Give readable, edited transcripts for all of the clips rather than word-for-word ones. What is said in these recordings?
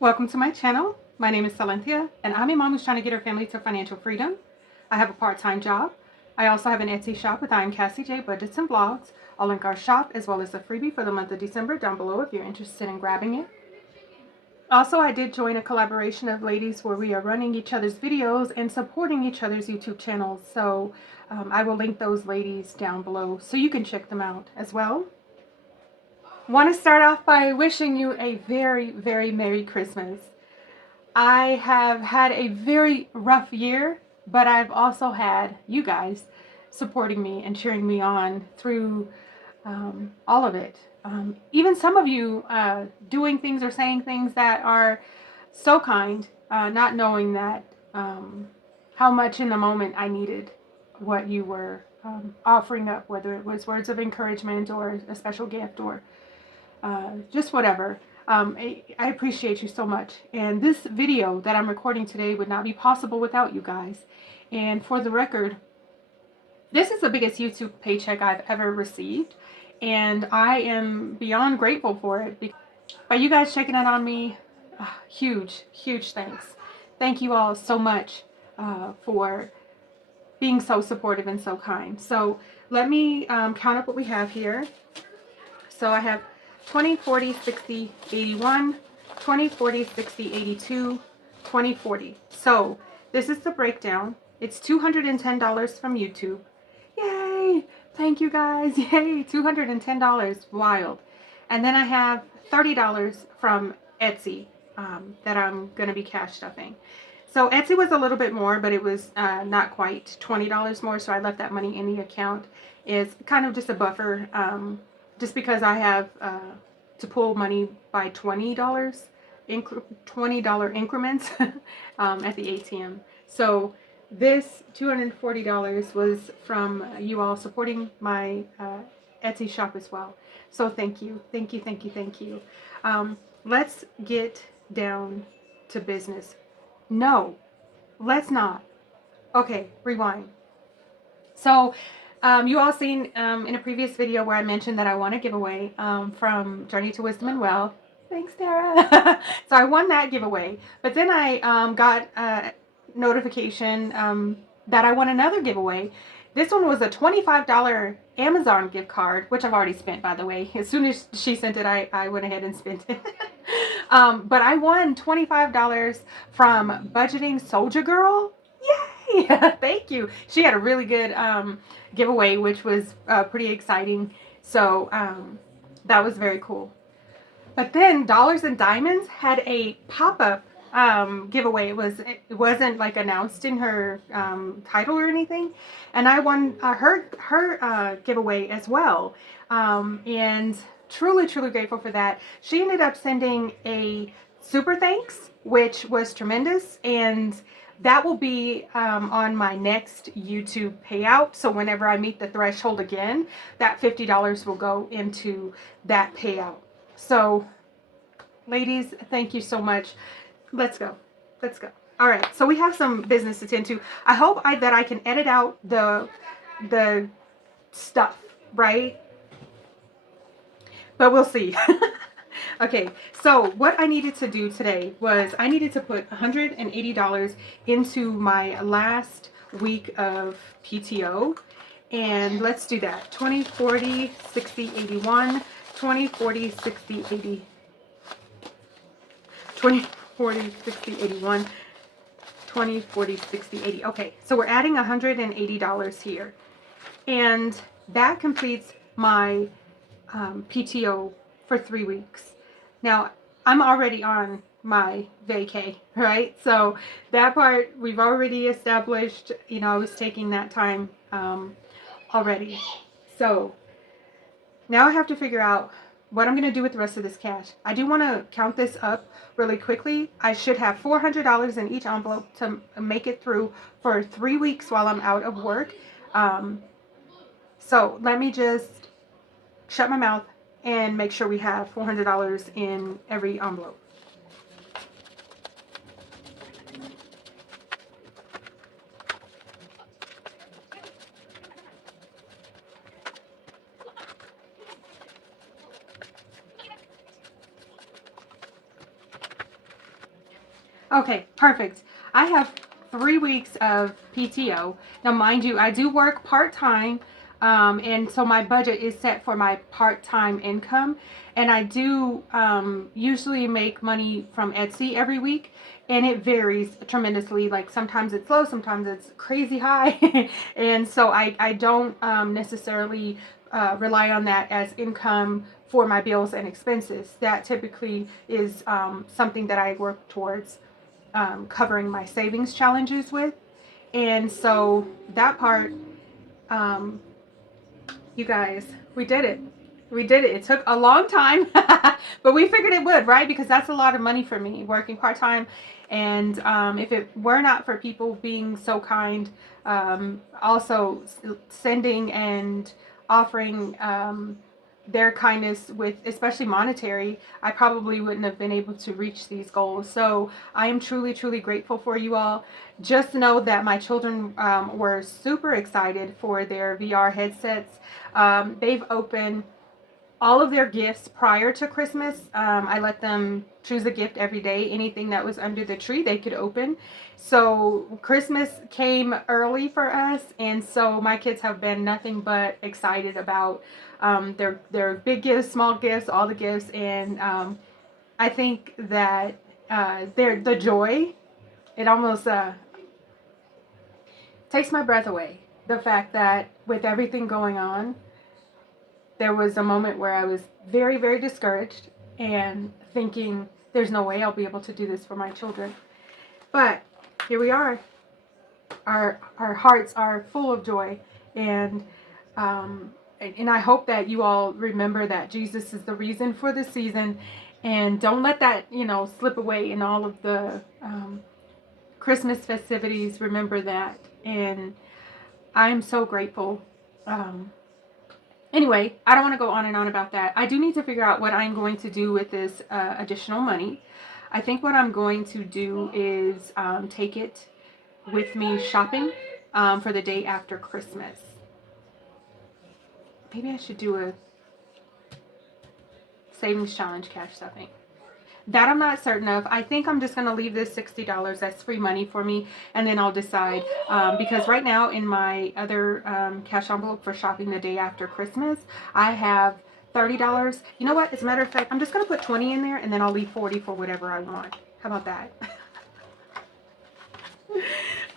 Welcome to my channel. My name is Silynthia, and I'm a mom who's trying to get her family to financial freedom. I have a part-time job. I also have an Etsy shop with SilynthiaC Budgets and Vlogs. I'll link our shop as well as a freebie for the month of December down below if you're interested in grabbing it. Also, I did join a collaboration of ladies where we are running each other's videos and supporting each other's YouTube channels. So I will link those ladies down below so you can check them out as well. Want to start off by wishing you a very, very Merry Christmas. I have had a very rough year, but I've also had you guys supporting me and cheering me on through all of it. Even some of you doing things or saying things that are so kind, not knowing that how much in the moment I needed what you were offering up, whether it was words of encouragement or a special gift or just whatever. I appreciate you so much. And this video that I'm recording today would not be possible without you guys. And for the record, this is the biggest YouTube paycheck I've ever received. And I am beyond grateful for it. By you guys checking in on me, huge, huge thanks. Thank you all so much for being so supportive and so kind. So let me count up what we have here. So I have 20, 40, 60, 81, 20, 40, 60, 82, 20, 40. So this is the breakdown. It's $210 from YouTube. Yay! Thank you guys. Yay! $210. Wild. And then I have $30 from Etsy that I'm going to be cash stuffing. So Etsy was a little bit more, but it was not quite $20 more. So I left that money in the account. It's kind of just a buffer. Just because I have to pull money by $20 increments at the ATM. So this $240 was from you all supporting my Etsy shop as well. So thank you, thank you, thank you, thank you. Let's get down to business. No, let's not. Okay, rewind. So you all seen in a previous video where I mentioned that I won a giveaway from Journey to Wisdom and Wealth. Thanks, Tara. So I won that giveaway. But then I got a notification that I won another giveaway. This one was a $25 Amazon gift card, which I've already spent, by the way. As soon as she sent it, I went ahead and spent it. But I won $25 from Budgeting Soldier Girl. Yay! Thank you. She had a really good giveaway, which was pretty exciting. So that was very cool. But then Dollars and Diamonds had a pop-up giveaway. It wasn't like announced in her title or anything, and I won her giveaway as well. And truly grateful for that. She ended up sending a super thanks, which was tremendous, and that will be on my next YouTube payout. So whenever I meet the threshold again, that $50 will go into that payout. So ladies, thank you so much. Let's go. Let's go. All right. So we have some business to tend to. I hope that I can edit out the stuff, right? But we'll see. Okay, so what I needed to do today was I needed to put $180 into my last week of PTO. And let's do that. 20, 40, 60, 81, 20, 40, 60, 80, 20, 40, 60, 81, 20, 40, 60, 80. Okay, so we're adding $180 here. And that completes my PTO for 3 weeks. Now, I'm already on my vacay, right? So that part we've already established. You know, I was taking that time already. So now I have to figure out what I'm going to do with the rest of this cash. I do want to count this up really quickly. I should have $400 in each envelope to make it through for 3 weeks while I'm out of work. So let me just shut my mouth and make sure we have $400 in every envelope. Okay, perfect. I have 3 weeks of PTO. Now, mind you, I do work part-time, and so my budget is set for my part-time income. And I do usually make money from Etsy every week, and it varies tremendously. Like sometimes it's low, sometimes it's crazy high. And so I don't necessarily rely on that as income for my bills and expenses. That typically is something that I work towards covering my savings challenges with. And so that part, um, you guys, we did it. We did it. It took a long time, but we figured it would, right? Because that's a lot of money for me working part-time. And if it were not for people being so kind, also sending and offering their kindness with, especially monetary, I probably wouldn't have been able to reach these goals. So I am truly, truly grateful for you all. Just know that my children were super excited for their VR headsets. They've opened all of their gifts prior to Christmas. I let them choose a gift every day. Anything that was under the tree they could open. So Christmas came early for us, and so my kids have been nothing but excited about their big gifts, small gifts, all the gifts. And I think that the joy, it almost takes my breath away. The fact that with everything going on, there was a moment where I was very, very discouraged and thinking, there's no way I'll be able to do this for my children. But here we are. Our hearts are full of joy. And I hope that you all remember that Jesus is the reason for the season. And don't let that, slip away in all of the Christmas festivities. Remember that. And I'm so grateful. Anyway, I don't want to go on and on about that. I do need to figure out what I'm going to do with this additional money. I think what I'm going to do is take it with me shopping for the day after Christmas. Maybe I should do a savings challenge cash stuffing. That I'm not certain of. I think I'm just going to leave this $60. That's free money for me. And then I'll decide. Because right now in my other cash envelope for shopping the day after Christmas, I have $30. You know what? As a matter of fact, I'm just going to put 20 in there and then I'll leave 40 for whatever I want. How about that?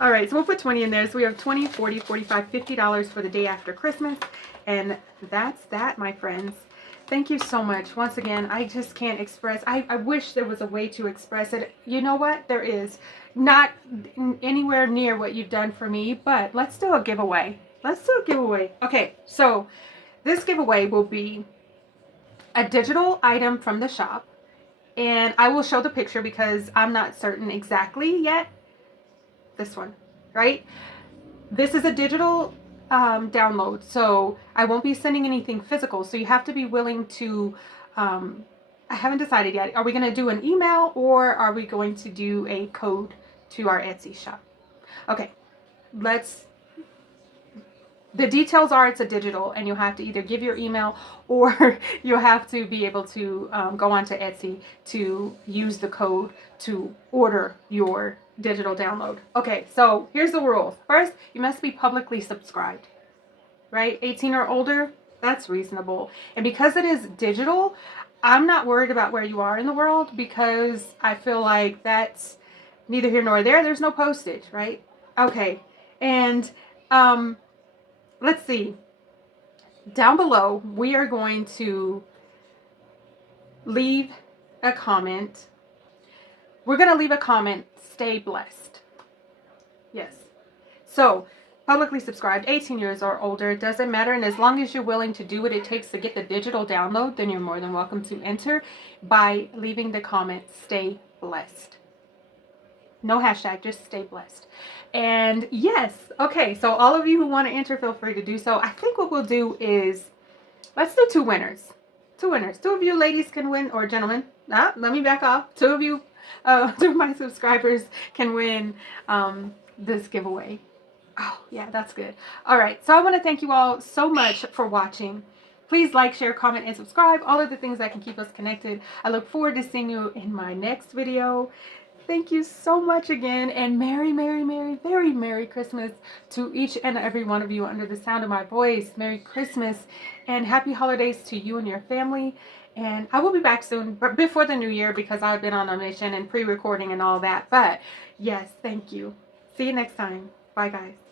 All right, so we'll put 20 in there. So we have 20, 40, 45, $50 for the day after Christmas. And that's that, my friends. Thank you so much. Once again, I just can't express. I wish there was a way to express it. You know what? There is. Not anywhere near what you've done for me, but let's do a giveaway. Let's do a giveaway. Okay, so this giveaway will be a digital item from the shop. And I will show the picture because I'm not certain exactly yet. This one, right? This is a digital download, so I won't be sending anything physical, so you have to be willing to I haven't decided yet. Are we going to do an email or are we going to do a code to our Etsy shop? Okay, the details are it's a digital and you'll have to either give your email or you'll have to be able to go onto Etsy to use the code to order your digital download. Okay, so here's the rules. First, you must be publicly subscribed, right? 18 or older, that's reasonable. And because it is digital, I'm not worried about where you are in the world because I feel like that's neither here nor there. There's no postage, right? Okay, and let's see. Down below, we are going to leave a comment. We're going to leave a comment, stay blessed. Yes. So, publicly subscribed, 18 years or older, it doesn't matter. And as long as you're willing to do what it takes to get the digital download, then you're more than welcome to enter by leaving the comment, stay blessed. No hashtag, just stay blessed. And yes, okay, so all of you who want to enter, feel free to do so. I think what we'll do is, let's do two winners. Two winners. Two of you ladies can win, or gentlemen. Let me back off. Two of you, two of my subscribers can win this giveaway. Oh, yeah, that's good. All right, so I want to thank you all so much for watching. Please like, share, comment, and subscribe. All of the things that can keep us connected. I look forward to seeing you in my next video. Thank you so much again, and Merry, Merry, Merry, very Merry Christmas to each and every one of you under the sound of my voice. Merry Christmas and Happy Holidays to you and your family. And I will be back soon, but before the new year, because I've been on a mission and pre-recording and all that. But yes, thank you. See you next time. Bye, guys.